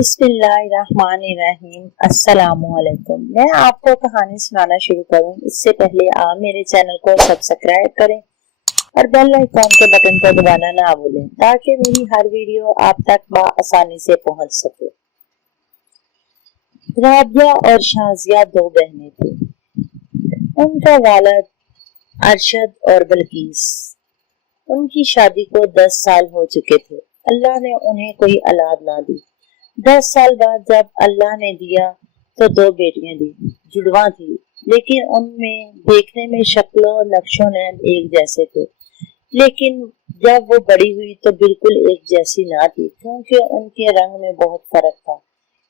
बिस्मिल्लाहिर्रहमानिर्रहीम। अस्सलाम वालेकुम। मैं आपको कहानी सुनाना शुरू करूं इससे पहले आप मेरे चैनल को सब्सक्राइब करें और बेल आइकॉन के बटन को दबाना ना भूलें ताकि मेरी हर वीडियो आप तक आसानी से पहुंच सके। राबिया और शाजिया दो बहनें थी। उनका वालिद अरशद और बल्कीस। उनकी शादी को 10 साल हो चुके थे। अल्लाह ने उन्हें कोई औलाद ना दी। 10 साल बाद जब अल्लाह ने दिया तो 2 बेटियां दी। जुड़वा थी, लेकिन उनमें देखने में शक्लों और नक्शों नैन एक जैसे थे। लेकिन जब वो बड़ी हुई तो बिल्कुल एक जैसी ना थी, क्योंकि उनके रंग में बहुत फर्क था।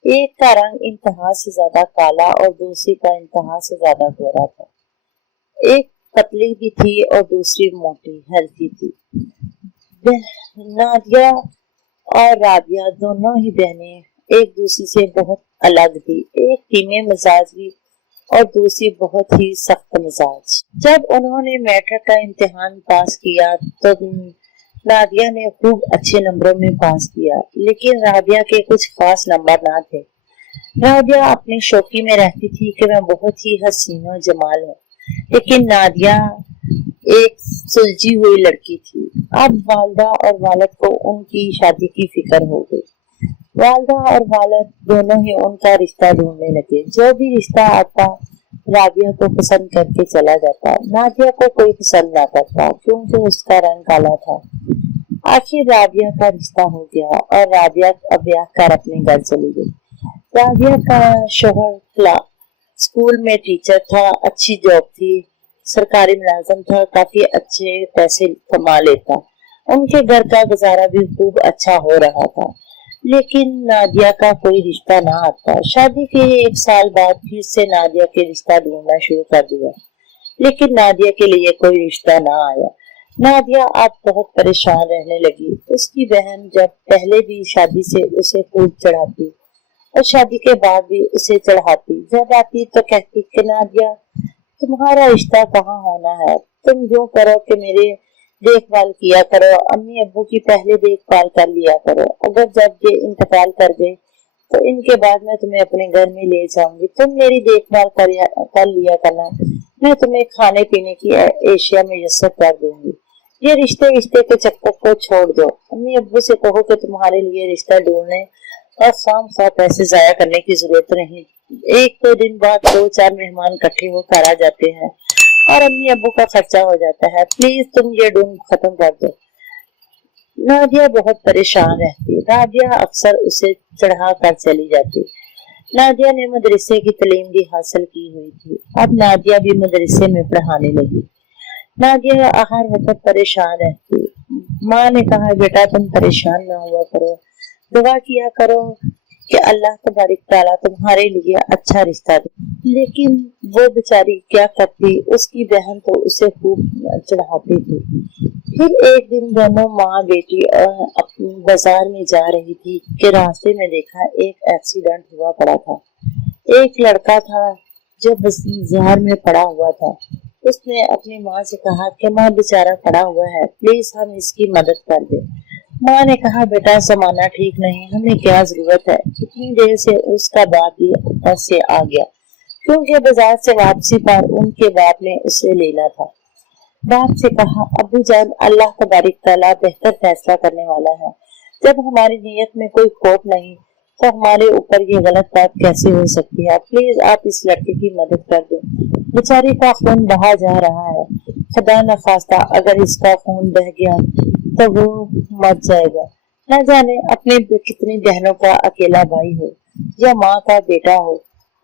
एक का रंग इंतहा से ज्यादा काला और दूसरी का इंतहा से ज्यादा गोरा था। एक पतली भी थी और दूसरी मोटी हल्की थी। नादिया और राबिया दोनों ही बहनें एक दूसरी से बहुत अलग थी। एक धीमे मिजाज की और दूसरी बहुत ही सख्त मिजाज। जब उन्होंने मैट्रिक का इम्तिहान पास किया तो नादिया ने खूब अच्छे नंबरों में पास किया, लेकिन राबिया के कुछ खास नंबर ना थे। राबिया अपनी शौकी में रहती थी कि मैं बहुत ही हसीन और जमाल हूँ, लेकिन नादिया एक सुलझी हुई लड़की थी। अब वालदा और वालिद को उनकी शादी की फिक्र हो गई। वालदा और वालिद दोनों ही उनका रिश्ता ढूंढने लगे। जो भी रिश्ता आता राबिया को पसंद करके चला जाता। नादिया को कोई पसंद ना करता, क्योंकि उसका रंग काला था। आखिर राबिया का रिश्ता हो गया और राबिया अब ब्याह कर अपने घर चली गई। राबिया का शोहर स्कूल में टीचर था, अच्छी जॉब थी, सरकारी मुलाजिम था, काफी अच्छे पैसे कमा लेता। उनके घर का गुजारा भी खूब अच्छा हो रहा था, लेकिन नादिया का कोई रिश्ता ना आता। शादी के 1 साल बाद फिर से नादिया के रिश्ता ढूंढना शुरू कर दिया, लेकिन नादिया के लिए कोई रिश्ता ना आया। नादिया अब बहुत परेशान रहने लगी। उसकी बहन जब पहले भी शादी से उसे खूब चढ़ाती और शादी के बाद भी उसे चढ़ाती। जब आती तो कहती कि नादिया, तुम्हारा रिश्ता कहाँ होना है, तुम जो करो कि मेरे देखभाल किया करो, अम्मी अब्बू की पहले देखभाल कर लिया करो। अगर जब ये इंतकाल कर गए तो इनके बाद मैं तुम्हें अपने घर में ले जाऊंगी, तुम मेरी देखभाल कर लिया करना, मैं तुम्हें खाने पीने की एशिया में यस्सर कर दूंगी। ये रिश्ते के चक्कर को छोड़ दो। अम्मी अब्बू से कहो कि तुम्हारे लिए रिश्ता ढूंढने और खामखा पैसे जाया करने की जरूरत नहीं। 1-2 दिन बाद 2-4 मेहमान इकट्ठे होकर आ जाते हैं और अम्मी अब्बू का खर्चा हो जाता है। प्लीज तुम ये ढूंढ खत्म कर दो। नादिया बहुत परेशान रहती। राबिया अक्सर उसे चढ़ा कर चली जाती। नादिया ने मदरसे की तालीम भी हासिल की हुई थी। अब नादिया भी मदरसे में पढ़ाने लगी। नादिया हर वक्त परेशान रहती। माँ ने कहा, बेटा तुम परेशान ना हुआ करो, दुआ किया करो कि अल्लाह तबारक तआला तुम्हारे लिए अच्छा रिश्ता दे। लेकिन वो बेचारी क्या करती, उसकी बहन तो उसे खूब चढ़ाती थी। फिर एक दिन दोनों माँ बेटी अपनी बाजार में जा रही थी कि रास्ते में देखा एक एक्सीडेंट हुआ पड़ा था। एक लड़का था जो बाजार में पड़ा हुआ था। उसने अपनी माँ से कहा कि माँ बेचारा पड़ा हुआ है, प्लीज हम इसकी मदद कर दे। माँ ने कहा, बेटा जमाना ठीक नहीं, हमें क्या जरूरत है। इतनी देर से उसका बाप भी ऊपर से आ गया, क्योंकि बाजार से वापसी पर उनके बाप ने उसे लेना था। बाप से कहा, अब्बू जान, अल्लाह तबारक तआला बेहतर फैसला करने वाला है। जब हमारी नीयत में कोई खोट नहीं तो हमारे ऊपर ये गलत बात कैसे हो सकती है। प्लीज आप इस लड़के की मदद कर दें, बेचारी का खून बहा जा रहा है। खुदा न खास्ता अगर इसका खून बह गया तो वो मर जाएगा। न जाने अपने कितनी बहनों का अकेला भाई हो या माँ का बेटा हो,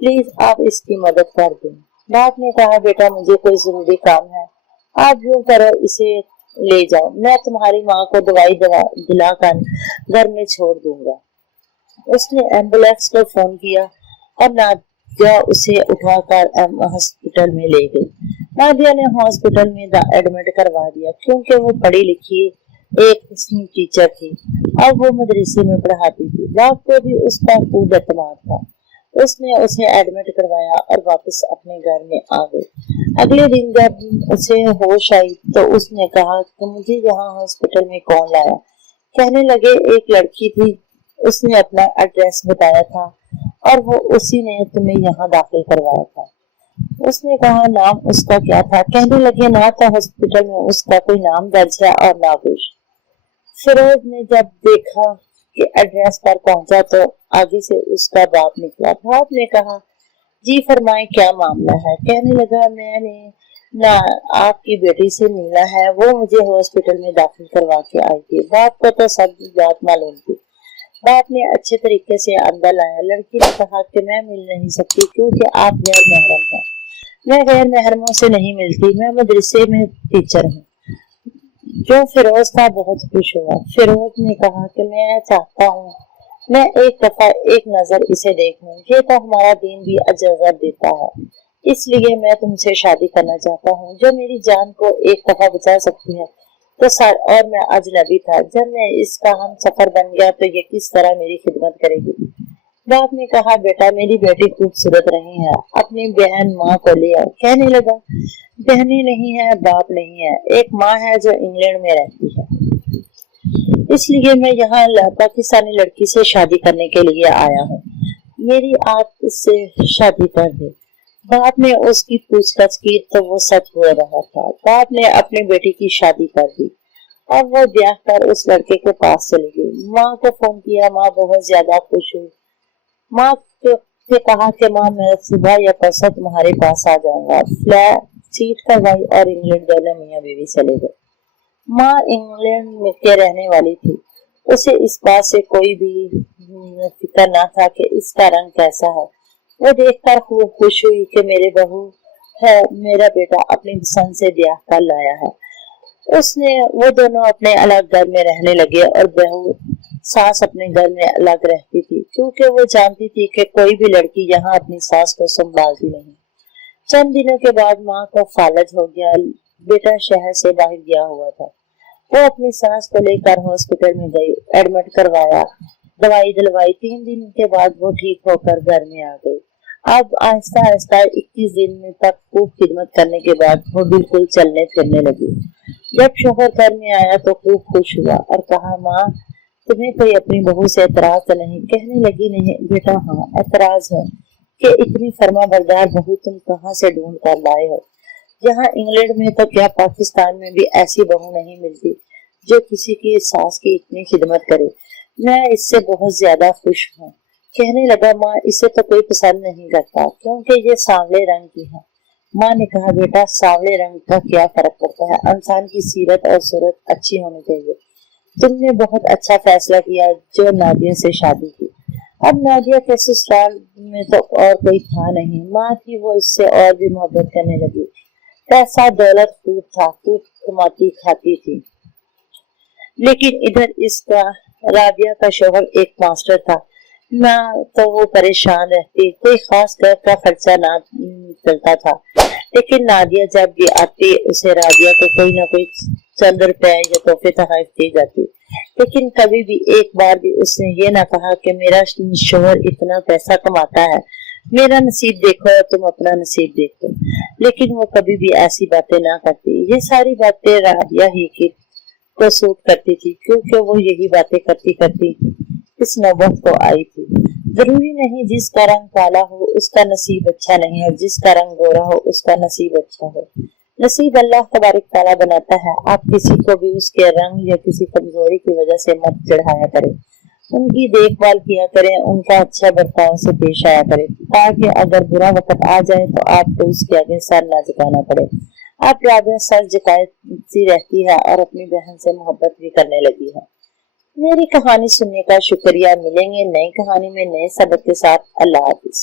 प्लीज आप इसकी मदद कर दें। बाप ने कहा, बेटा मुझे कोई जरूरी काम है, आप यूं करो इसे ले जाओ, मैं तुम्हारी माँ को दवाई दिलाकर घर में छोड़ दूंगा। उसने एम्बुलेंस को फोन किया और नादिया उसे उठाकर हॉस्पिटल में ले गई। नादिया ने हॉस्पिटल में एडमिट करवा दिया, क्योंकि वो पढ़ी लिखी एक टीचर थी। अब वो मदरसे में पढ़ाती थी। बाप को भी उसका खूब एतमाद था। उसने उसे एडमिट करवाया और वापस अपने घर में आ गई। अगले दिन जब उसे होश आई तो उसने कहा कि मुझे यहाँ हॉस्पिटल में कौन लाया। कहने लगे, एक लड़की थी اس نے اپنا ایڈریس بتایا تھا اور وہ اسی نے تمہیں یہاں داخل کروایا تھا۔ اس نے کہا نام اس کا کیا تھا؟ کہنے لگے نہ تو ہاسپٹل میں اس کا کوئی نام درج ہے اور نہ کچھ۔ فیروز نے جب دیکھا کہ ایڈریس پر پہنچا تو آگے سے اس کا باپ نکلا۔ باپ نے کہا جی فرمائیں کیا معاملہ ہے؟ کہنے لگا میں نے نہ آپ کی بیٹی سے ملنا ہے، وہ مجھے ہاسپٹل میں داخل کروا کے آئی تھی۔ باپ کو تو سب بات معلوم تھی۔ باپ نے اچھے طریقے سے اندر لایا۔ لڑکی نے کہا کہ میں مل نہیں سکتی کیونکہ آپ غیر محرم ہیں۔ میں غیر محرموں سے نہیں ملتی، میں مدرسے میں ٹیچر ہوں۔ جو فیروز کا بہت خوش ہوا۔ فیروز نے کہا کہ میں چاہتا ہوں میں ایک دفعہ ایک نظر اسے دیکھوں، یہ تو ہمارا دین بھی اجازت دیتا ہے، اس لیے میں تم سے شادی کرنا چاہتا ہوں جو میری جان کو ایک دفعہ بچا سکتی ہے تو اور میں اجنبی تھا، جب میں اس کا ہم سفر بن گیا تو یہ کس طرح میری خدمت کرے گی؟ باپ نے کہا بیٹا میری بیٹی خوبصورت نہیں ہے، اپنی بہن ماں کو لے آؤ۔ کہنے لگا بہنیں نہیں ہے، باپ نہیں ہے، ایک ماں ہے جو انگلینڈ میں رہتی ہے، اس لیے میں یہاں پاکستانی لڑکی سے شادی کرنے کے لیے آیا ہوں، میری آپ اس سے شادی کر دے۔ باپ نے اس کی پوچھ گچھ کی تو وہ سچ ہو رہا تھا۔ باپ نے اپنی بیٹی کی شادی کر دی اور وہ دیکھ کر اس لڑکے کے پاس چلی گئی۔ ماں کو فون کیا، ماں بہت زیادہ خوش ہوئی۔ ماں سے کہا کہ ماں میں صبح یا پرسوں تمہارے پاس آ جاؤں گا۔ فلیٹ سیٹ کروائی اور انگلینڈ دونوں میاں بیوی چلے گئے۔ ماں انگلینڈ کے رہنے والی تھی، اسے اس بات سے کوئی بھی فکر نہ تھا کہ اس کا رنگ کیسا ہے۔ وہ دیکھ کر خوب خوش ہوئی کہ میرے بہو ہے، میرا بیٹا اپنی پسند سے بیاہ کر لایا ہے۔ وہ دونوں اپنے الگ گھر میں رہنے لگے اور بہو ساس اپنے گھر میں الگ رہتی تھی کیونکہ وہ جانتی تھی کہ کوئی بھی لڑکی یہاں اپنی ساس کو سنبھالتی نہیں۔ چند دنوں کے بعد ماں کو فالج ہو گیا، بیٹا شہر سے باہر گیا ہوا تھا۔ وہ اپنی ساس کو لے کر ہاسپٹل میں گئی، ایڈمٹ کروایا، دوائی دلوائی۔ 3 دن کے بعد وہ ٹھیک ہو کر گھر میں آ گئی۔ اب آہستہ آہستہ 21 دن میں تک خوب خدمت کرنے کے بعد وہ بالکل چلنے پھرنے لگی۔ جب شوہر گھر میں آیا تو خوب خوش ہوا اور کہا ماں تمہیں کوئی اپنی بہو سے اعتراض تو نہیں؟ کہنے لگی نہیں بیٹا ہاں اعتراض ہے کہ اتنی فرما بردار بہو تم کہاں سے ڈھونڈ کر لائے ہو؟ یہاں انگلینڈ میں تو کیا پاکستان میں بھی ایسی بہو نہیں ملتی جو کسی کی ساس کی اتنی خدمت کرے؟ میں اس سے بہت زیادہ خوش ہوں۔ کہنے لگا ماں اسے تو کوئی پسند نہیں کرتا کیونکہ یہ سانولے رنگ کی ہے۔ ماں نے کہا بیٹا سانولے رنگ کا کیا فرق پڑتا ہے، انسان کی سیرت اور صورت اچھی ہونی چاہیے۔ تم نے بہت اچھا فیصلہ کیا جو نادیہ سے شادی کی۔ اب نادیہ کے سسرال میں تو اور کوئی تھا نہیں، ماں تھی، وہ اس سے اور بھی محبت کرنے لگی۔ پیسہ دولت خوب تھا، خوب کماتی کھاتی تھی، لیکن ادھر اس کا رابعہ کا شوہر ایک ماسٹر تھا، نہ تو وہ پریشان رہتی، کوئی خاص گھر کا خرچہ نہ چلتا تھا، لیکن نادیہ جب بھی آتی اسے رابعہ کو کوئی نہ کوئی چند روپے یا تحفے تحائف دی جاتی، لیکن کبھی بھی ایک بار بھی اس نے یہ نہ کہا کہ میرا شوہر اتنا پیسہ کماتا ہے، میرا نصیب دیکھو یا تم اپنا نصیب دیکھو، لیکن وہ کبھی بھی ایسی باتیں نہ کرتی۔ یہ ساری باتیں رابعہ ہی کی کو سوٹ کرتی تھی کیونکہ وہ یہی باتیں کرتی کرتی اس نوبت کو آئی تھی۔ ضروری نہیں جس کا رنگ کالا ہو اس کا نصیب اچھا نہیں اور جس کا رنگ گورا ہو اس کا نصیب اچھا ہو۔ نصیب اللہ تبارک تعالیٰ بناتا ہے، آپ کسی کو بھی اس کے رنگ یا کسی کمزوری کی وجہ سے مت چڑھایا کریں، ان کی دیکھ بھال کیا کریں، ان کا اچھا برتاؤ سے پیش آیا کریں تاکہ اگر برا وقت آ جائے تو آپ کو اس کے آگے سر نہ جھکانا پڑے۔ اب رابعہ سر جھکائے سی رہتی ہے اور اپنی بہن سے محبت بھی کرنے لگی ہے۔ میری کہانی سننے کا شکریہ، ملیں گے نئی کہانی میں نئے سبق کے ساتھ۔ اللہ حافظ۔